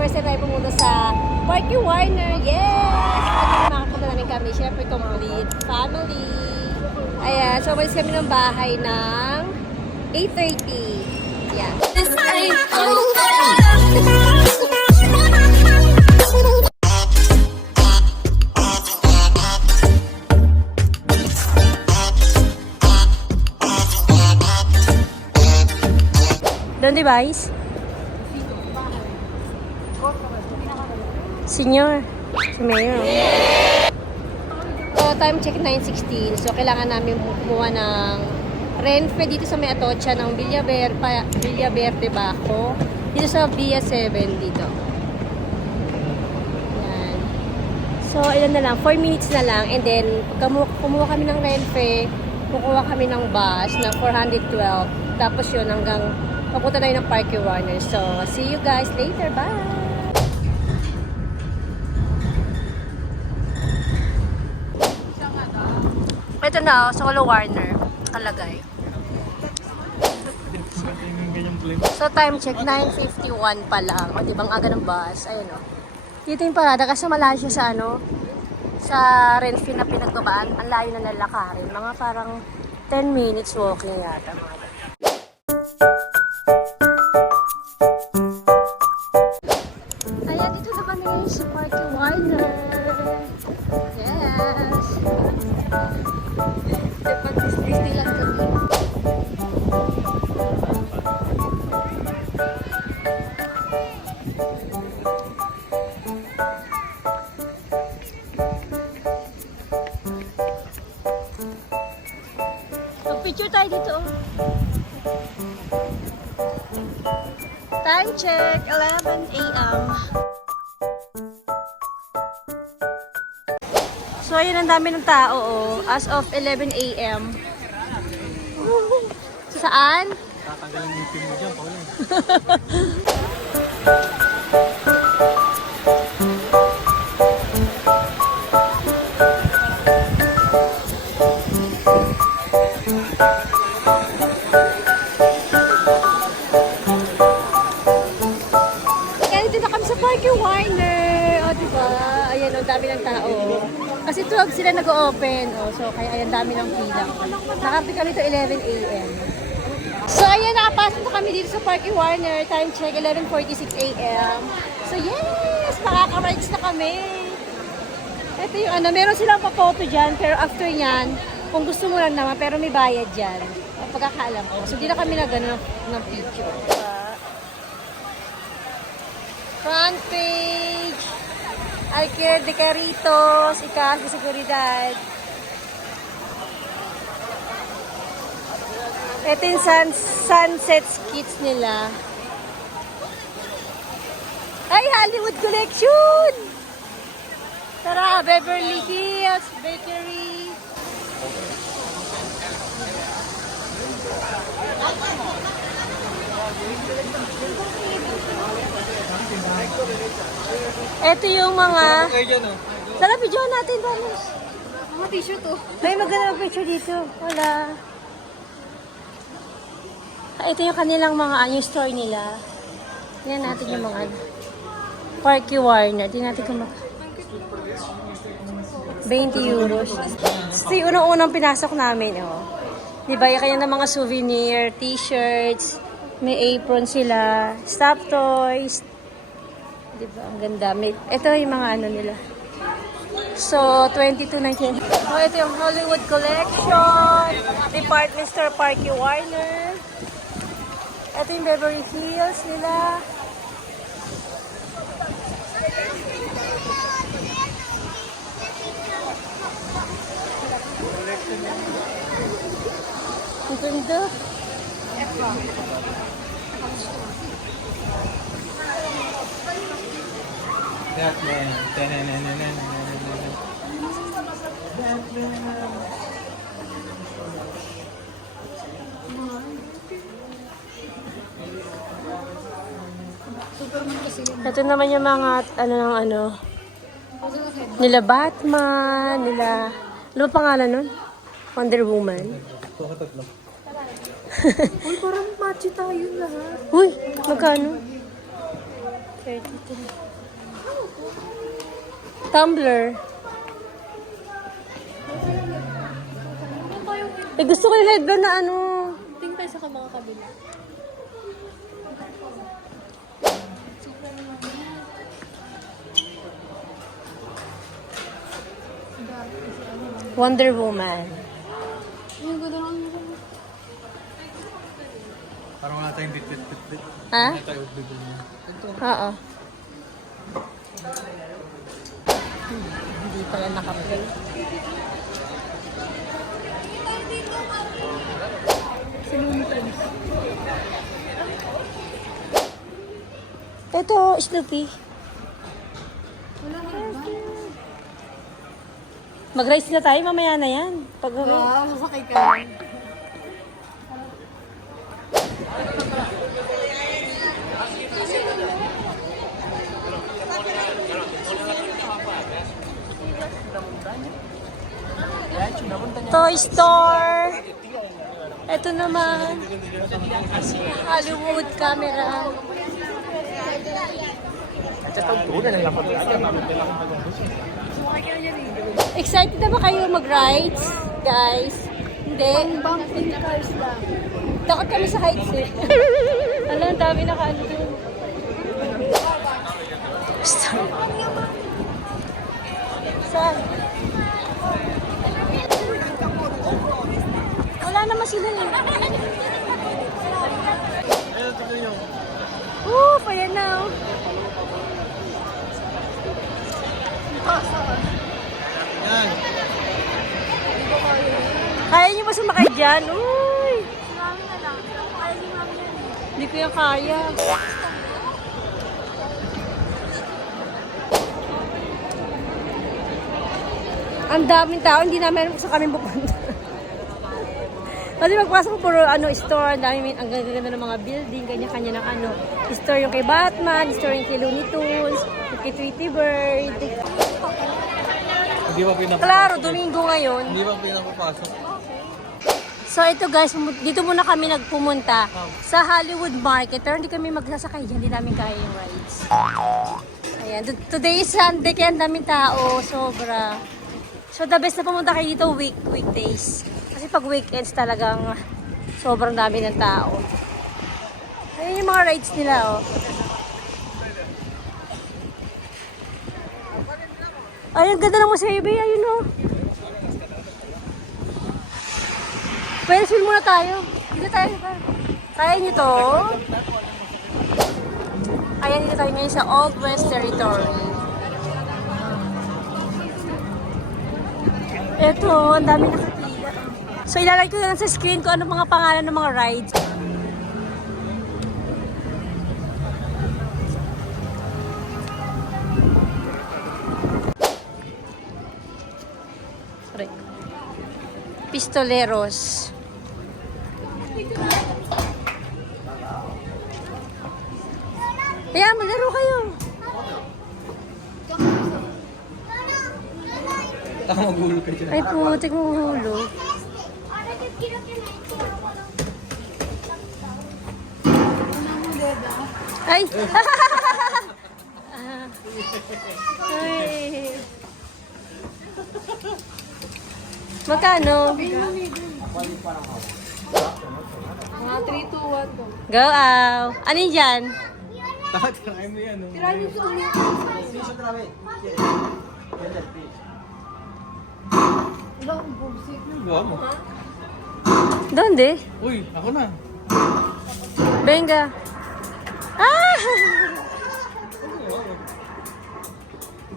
first time tayo pumunta sa Parky Warner. Yes! At makapunta namin kami. Siyempre, complete family. Ayan, so umalis kami ng bahay ng 8:30. Yan. Doon, di ba, Is? Senior. Si Mayor. So, time check 9:16. So, kailangan namin kumuha ng Renfe dito sa may Atocha ng Villaverde Baco. Dito sa Via 7 dito. Yan. So, ilan na lang. 4 minutes na lang. And then, kumuha kami ng Renfe. Kukuha kami ng bus na 412. Tapos yun hanggang papunta na yun ng Parky Warner. So, see you guys later. Bye! Ito na, sa Holo Warner. Kalagay. So, time check, 9:51 pa lang. O, diba, ang aga ng bus. Ayun, o. Dito yung parada kasi malayo siya sa sa Renfe na pinagbabaan. Ang layo na nalakarin. Mga parang 10 minutes walking yata. Ayan, dito na kami sa Parky Warner. Yes! Pag-disney lang kami. Picture tayo dito. Time check, 11 a.m. So, ayun, ang dami ng tao, oh, as of 11 a.m. Saan? Tatanggalin yung pin mo dyan, Pauline. Kaya dito na kami sa Parky Warner. O, diba? Ayan, ang dami ng tao. Kasi 12 sila nag-open. Oh, so, kaya ayan, dami ng pila. Nakarating kami to 11 a.m. So, ayan, nakapasok na kami dito sa Parky Warner. Time check, 11:46 a.m. So, yes! Makaka-rides na kami. Ito yung meron silang pa-photo dyan. Pero after nyan, kung gusto mo lang naman, pero may bayad dyan. Ang pagkakaalam ko. So, di na kami nag-ano ng picture. Front page. Alquer de Carritos, Ikas de Seguridad. Ito yung sunset skits nila. Ay, Hollywood Collection! Tara, Beverly Hills Bakery. Ito yung mga... Tara, video natin, vamos. Mga t-shirt to. May magandang picture dito. Wala. Ito yung kanilang mga yung store nila. Tingnan natin yung mga Parky Warner. Tingnan natin kung 20 euros. Ito yung unang-unang pinasok namin. Oh. Diba, kaya ng mga souvenir, t-shirts, may apron sila, stuffed toys. Diba, ang ganda. Ito yung mga nila. So, 22.99. So, ito yung Hollywood Collection. Department Store Parky Warner. Ito yung Beverly Hills nila. Ang ganda. Ito naman yung mga nila Batman, nila ano ba pangalan nun? Wonder Woman. Uy, parang matchy tayo lahat. Uy, magkano? 33. Tumbler. Eh, gusto ko yung headband na ano. Tingin tayo sa mga kabila. Wonder Woman. Yung ganda lang. Parang wala tayong bit-bit-bit. Ha? Wala tayong bit-bit. Oo. Hindi pala naka-play. Ito, Snoopy. Mag-rice na tayo, mamaya na yan. Pag Wow, sasakay ka. Toy Store. Ito naman. Hollywood camera. Excited na ba kayo mag-rides, guys? Hindi? Bumping cars lang. Takot kami sa heights eh. Alam, dami na kaano dun. Saan? Wala naman sila eh. Ayun, tignan nyo. Ayan na oh. Yan. Kaya niyo ba sumakay dyan? Uy! Mami na lang. Kaya si mami yan. Hindi ko yung kaya. Ang daming tao, hindi namin sa kami pupunta. Kasi magpasok ko puro store, ang ganda ng mga building, kanya-kanya ng store yung kay Batman, store yung kay Looney Tunes, yung kay Tweety Bird. Hindi ba pinapapasok? Klaro, Domingo ngayon. Hindi ba pinapapasok? So ito guys, dito muna kami nagpumunta sa Hollywood Market. Pero hindi kami magsasakay dyan, hindi namin kaya yung rides. Ayan, today is Sunday, kaya ang daming tao, sobra. So the best na pumunta kayo dito weekdays. Kasi pag weekends talagang sobrang dami ng tao. Ayan yung mga rides nila oh. Ay, ang ganda ng Museo Bay, ayun oh. Pwede film muna tayo. Dito tayo. Kaya nyo to? Ayan, dito tayo ngayon sa Old West Territory. Ito, ang dami nakapila. So, ilalagay ko lang sa screen kung ano mga pangalan ng mga rides. Sorry. Pistoleros. Kaya, maglaro kayo. Taka magulo ka dyan. Ay, putik mo hulo. Ay! Ay! Magkano? Mga 3, 2, 1 to. Go out! Ano yun dyan? Taka mo yan. oh. Tirahin yung sumo niya. Wala akong bubsik. Ano gawa mo? Donde? Uy, ako na. Venga! Ah!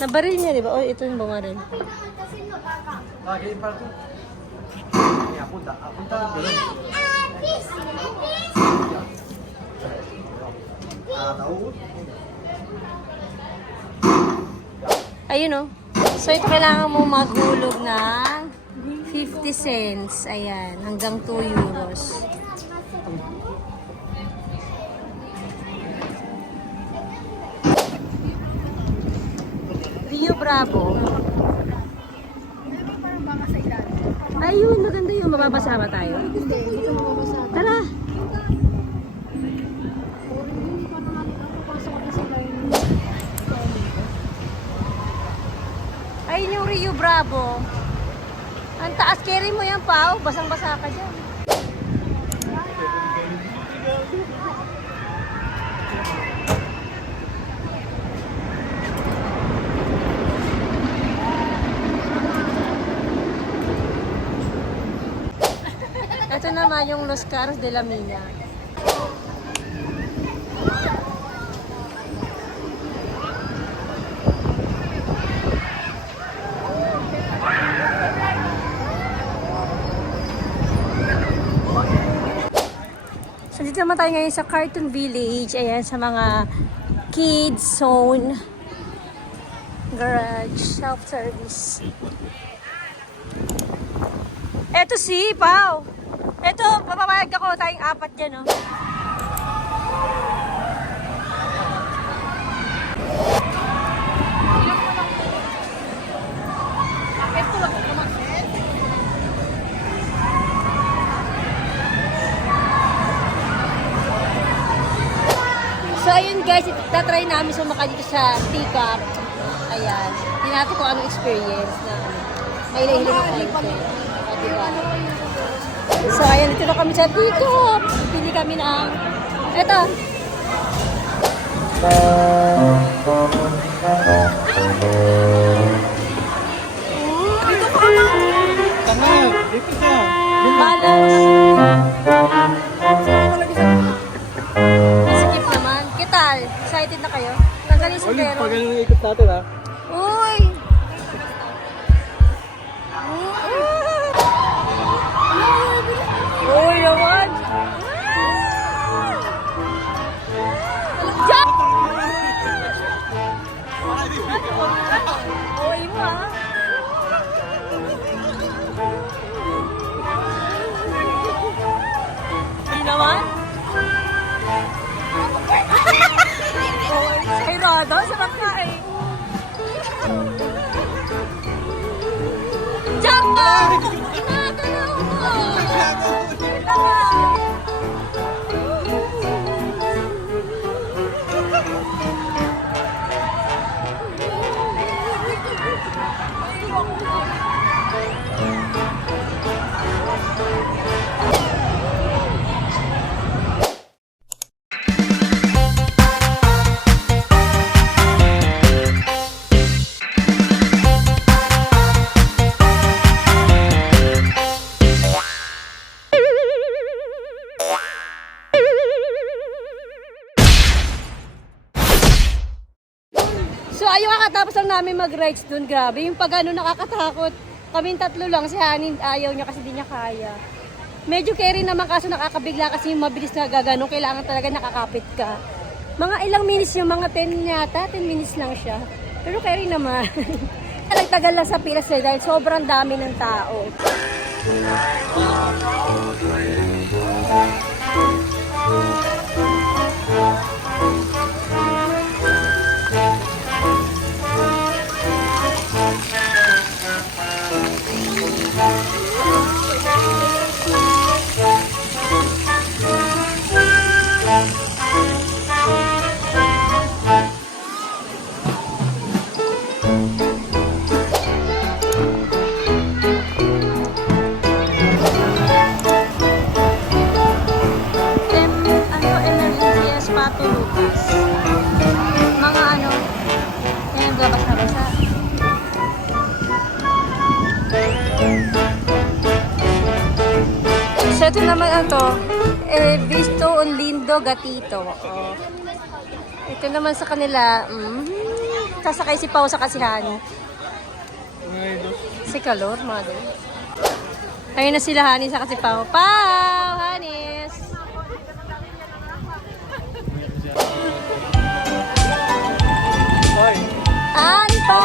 Nabaril niya, di ba? Oh, ito yung bumaril. Lagi pa ito. Apunta. Ayun oh. So ito kailangan mo maghulog ng 50 cents. Ayan, hanggang 2 euros. Rio Bravo. Parang baka sa ilalim. Ayun, maganda yun. Mababasa ba tayo? Hindi, hindi ka mababasa. Tara! Hindi pa naman ako pasok na sa ilalim. you, bravo. Ang taas, carry mo yan, Pao. Basang-basa ka dyan. Ito naman yung Los Carros de la Mina. So dito naman tayo ngayon sa Cartoon Village. Ayan, sa mga kids zone. Garage, self-service. Eto si Pao. Eto, papapayag ako tayong apat dyan, no? So, ayun guys, itatry namin sumakay dito sa teacup. Ayan. Hindi natin kung anong experience na may hilo na konti. Diba? So, ayan, dito na kami sa teacup. Pili kami ng... Eto. Tanga, dito ka. Balance. Skip naman. Kital, excited na kayo? Tanggalin yung Ulit, sombrero. pag ganun ikot natin ha. Uy! Uy naman! Diyan! Uy mo ah! Hindi naman? Kay Rado, sarap na eh. Jumbo! Tinatanaw mo! So ayun, kakatapos lang namin mag-rides dun. Grabe, yung pag ano nakakatakot. Kaming tatlo lang, si Hanin ayaw niya kasi di niya kaya. Medyo carry naman kaso nakakabigla kasi yung mabilis na gagano. Kailangan talaga nakakapit ka. Mga ilang minutes yung mga 10 yata, 10 minutes lang siya. Pero carry naman. Nagtagal lang sa pilas dahil sobrang dami ng tao. Emergency Pato Lucas. Mga ano, yan, babasa-basa. So, ito naman ito, Visto un Lindo Gatito. Oh. Ito naman sa kanila, sasakay si Pao sa kasihan. Si Kalor, mother. Ayun na sila, Hanis, sa kasi Pao. Pao! Hanis! Hoy, Ani Pao!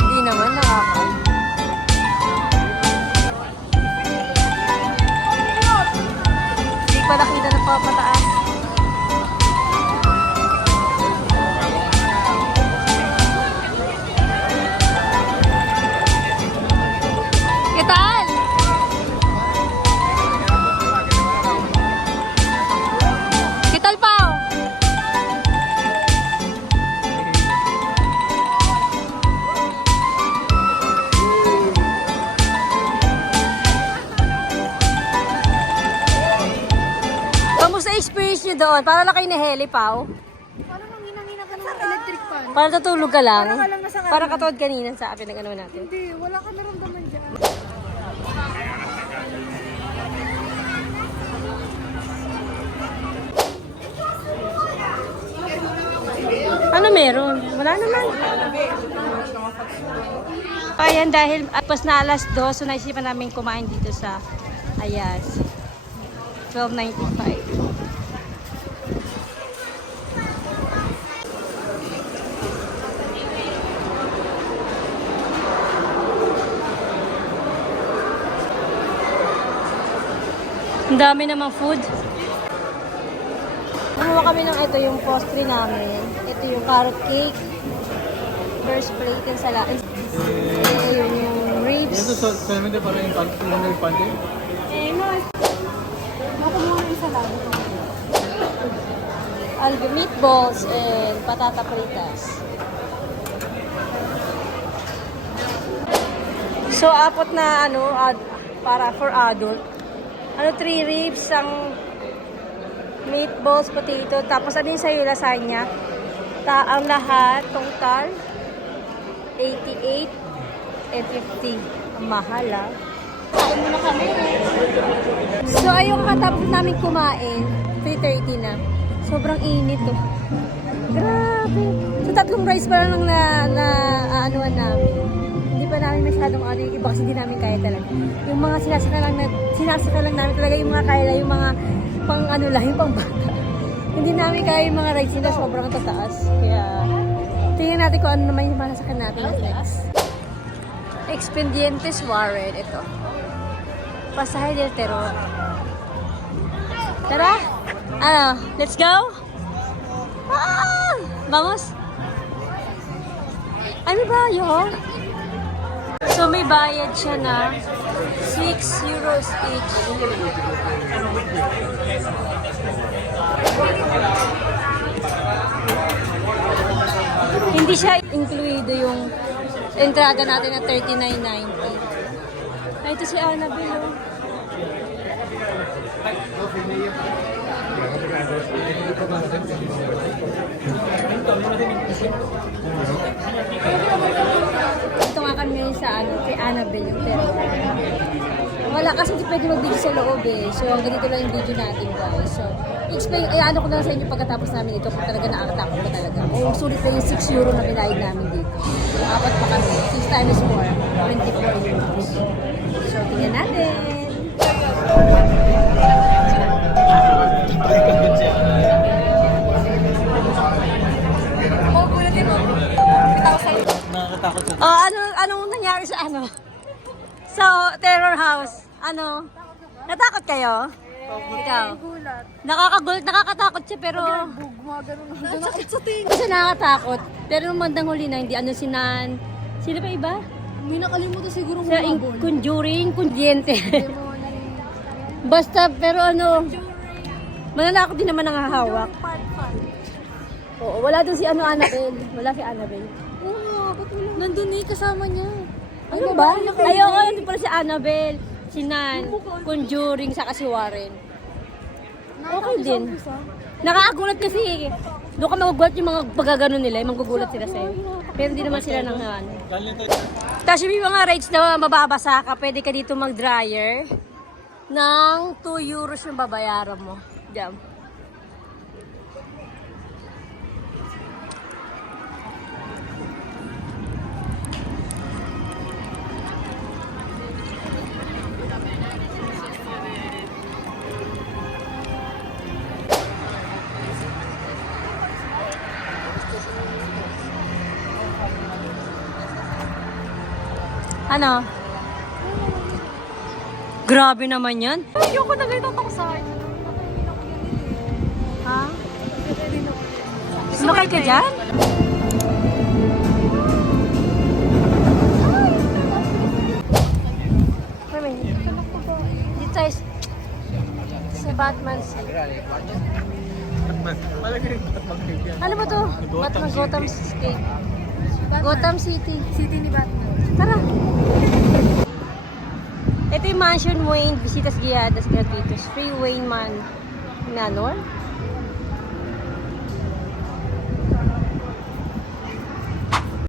Hindi naman nakaka. Hindi pa nakita na papataas. doon? Para lang kayo ni Heli, Pao. Parang ang hinang-hina ka ng electric fan. Para tutulog ka lang. Para ka lang nasa Para katulad kanina sa akin ng ano natin. Hindi, wala ka naramdaman dyan. Ano meron? Wala naman. Ayan, dahil pas na alas 2, so naisipan namin kumain dito sa Ayaz. 12.95. Ang dami namang food. Kumuha kami ng ito yung pastry namin. Ito yung carrot cake. First plate yung salad. Ito yung ribs. Ito sa Clemente para yung pante. Eh, no. Ako muna yung salado. Alga meatballs and patata fritas. So, apat na ano, para for adult. 3 ribs, ang meatballs, potato, tapos ano yung sa'yo, lasagna. Ang lahat, total, 88 and 50. Ang mahal, ah. Kain muna kami. So, ayun, katapos namin kumain, 3:30 na. Sobrang init, oh. Grabe. So, 3 rice pa lang anuan namin. Hindi pa namin masyadong ano yung iba kasi hindi namin kaya talaga. Yung mga sinasaka lang namin talaga yung mga kaya, yung mga pang ano lang, yung pang bata. Hindi namin kaya yung mga rides nila, sobrang tataas. Kaya, tingnan natin kung ano naman yung masasakan natin next. Expedientes Warren, ito. Pasaje del Terror. Tara! Ano, let's go? Ah! Vamos? Ano ba yun? So may bayad siya na 6 euros each. Hindi siya incluido yung entrada natin na 39.90. Ay, ito si Annabelle. Oh. Ito nga kami ngayon sa kay Annabelle yung terror. Wala kasi hindi pwede mag-video sa loob eh. So hanggang dito lang yung video natin guys. So explain, ano ko lang sa inyo pagkatapos namin ito kung talaga nakakatakot ba talaga. O sulit na yung 6 euro na binayad namin dito. So, apat pa kami. 6 times more. 24 euros. So tingnan natin. Nakakatakot sa Oh, anong nangyari sa So, terror house. Ano? Natakot kayo? Ikaw? Gulat. Nakakagulat, nakakatakot siya pero Gumagano na. Sakit sa tingin. kasi nakakatakot. Pero nung bandang huli na hindi si Nan. Sino pa iba? May nakalimutan siguro Sa humabol. Conjuring, Kundiente. Demon na rin. Basta pero mananakot din naman ang hahawak. Part 5. Oo, wala doon si Annabelle. Wala si Annabelle. Oo, ba't wala? Nandun eh, kasama niya. Ano ba? Ayoko, hindi pala si Annabelle. Si Nan, Conjuring, saka si Warren. Okay din. Nakakagulat kasi. Doon ka magugulat yung mga pagkaganon nila, yung magugulat sila sa'yo. Pero hindi naman sila nang ano. Tapos yung mga rides na mababasa ka, pwede ka dito mag-dryer ng 2 euros yung babayaran mo. Diyan. Ano? Grabe naman yan. Ayoko na ganito ako sa akin. Ha? Sumakay ka dyan? Wait a minute. Dito tayo sa Batman City. Ano ba to? Batman Gotham City. Gotham City. City ni Batman. Tara! Ito yung Mansion Wayne, Visitas Guiadas Gratuitos, Free Wayne Manor.